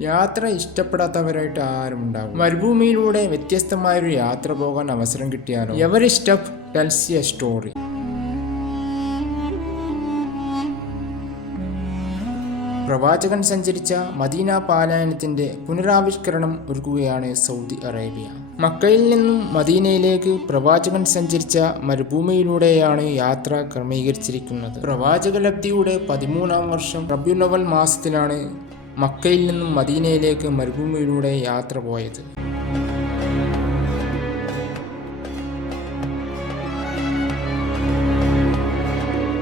യാത്ര ഇഷ്ടപ്പെടാത്തവരായിട്ട് ആരും ഉണ്ടാകും മരുഭൂമിയിലൂടെ വ്യത്യസ്തമായൊരു യാത്ര പോകാൻ അവസരം കിട്ടിയാലോ? Every step tells a story. പ്രവാചകൻ സഞ്ചരിച്ച മദീന പാലായനത്തിന്റെ പുനരാവിഷ്കരണം ഒരുക്കുകയാണ് സൗദി അറേബ്യ. മക്കയിൽ നിന്നും മദീനയിലേക്ക് പ്രവാചകൻ സഞ്ചരിച്ച മരുഭൂമിയിലൂടെയാണ് യാത്ര ക്രമീകരിച്ചിരിക്കുന്നത്. പ്രവാചകലബ്ധിയുടെ പതിമൂന്നാം വർഷം റബ്യുലവൽ മാസത്തിലാണ് മക്കയിൽ നിന്നും മദീനയിലേക്ക് മരുഭൂമിയിലൂടെ യാത്ര പോയത്.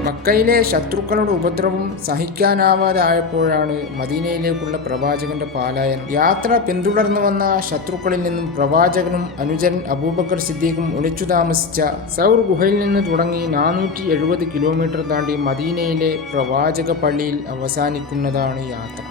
മക്കയിലെ ശത്രുക്കളുടെ ഉപദ്രവം സഹിക്കാനാവാതെ ആയപ്പോഴാണ് മദീനയിലേക്കുള്ള പ്രവാചകന്റെ പാലായനം. യാത്ര പിന്തുടർന്നു വന്ന ശത്രുക്കളിൽ നിന്നും പ്രവാചകനും അനുചരൻ അബൂബക്കർ സിദ്ദീഖും ഒളിച്ചു താമസിച്ച സൗർ ഗുഹയിൽ നിന്ന് തുടങ്ങി നാനൂറ്റി എഴുപത് കിലോമീറ്റർ താണ്ടി മദീനയിലെ പ്രവാചക പള്ളിയിൽ അവസാനിക്കുന്നതാണ് യാത്ര.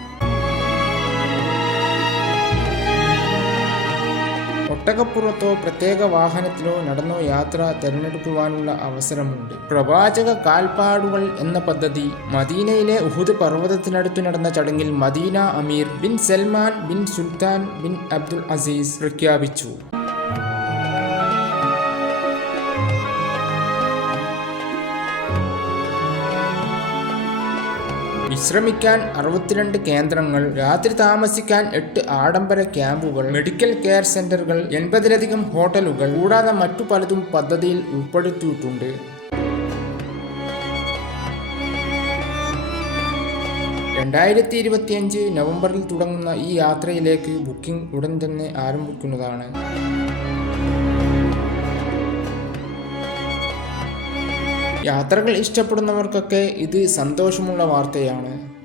ഒട്ടകപ്പുറത്തോ പ്രത്യേക വാഹനത്തിലോ നടന്നോ യാത്ര തിരഞ്ഞെടുക്കുവാനുള്ള അവസരമുണ്ട്. പ്രവാചക കാൽപ്പാടുകൾ എന്ന പദ്ധതി മദീനയിലെ ഉഹുദ് പർവതത്തിനടുത്തു നടന്ന ചടങ്ങിൽ Medina Amir bin Salman bin Sultan bin Abdul Aziz പ്രഖ്യാപിച്ചു. വിശ്രമിക്കാൻ അറുപത്തിരണ്ട് കേന്ദ്രങ്ങൾ രാത്രി താമസിക്കാൻ എട്ട് ആഡംബര ക്യാമ്പുകൾ മെഡിക്കൽ കെയർ സെന്ററുകൾ എൺപതിലധികം ഹോട്ടലുകൾ കൂടാതെ മറ്റു പലതും പദ്ധതിയിൽ ഉൾപ്പെടുത്തിയിട്ടുണ്ട്. രണ്ടായിരത്തി ഇരുപത്തിയഞ്ച് നവംബറിൽ തുടങ്ങുന്ന ഈ യാത്രയിലേക്ക് ബുക്കിംഗ് ഉടൻ തന്നെ ആരംഭിക്കുന്നതാണ്. യാത്രകൾ ഇഷ്ടപ്പെടുന്നവർക്കൊക്കെ ഇത് സന്തോഷമുള്ള വാർത്തയാണ്.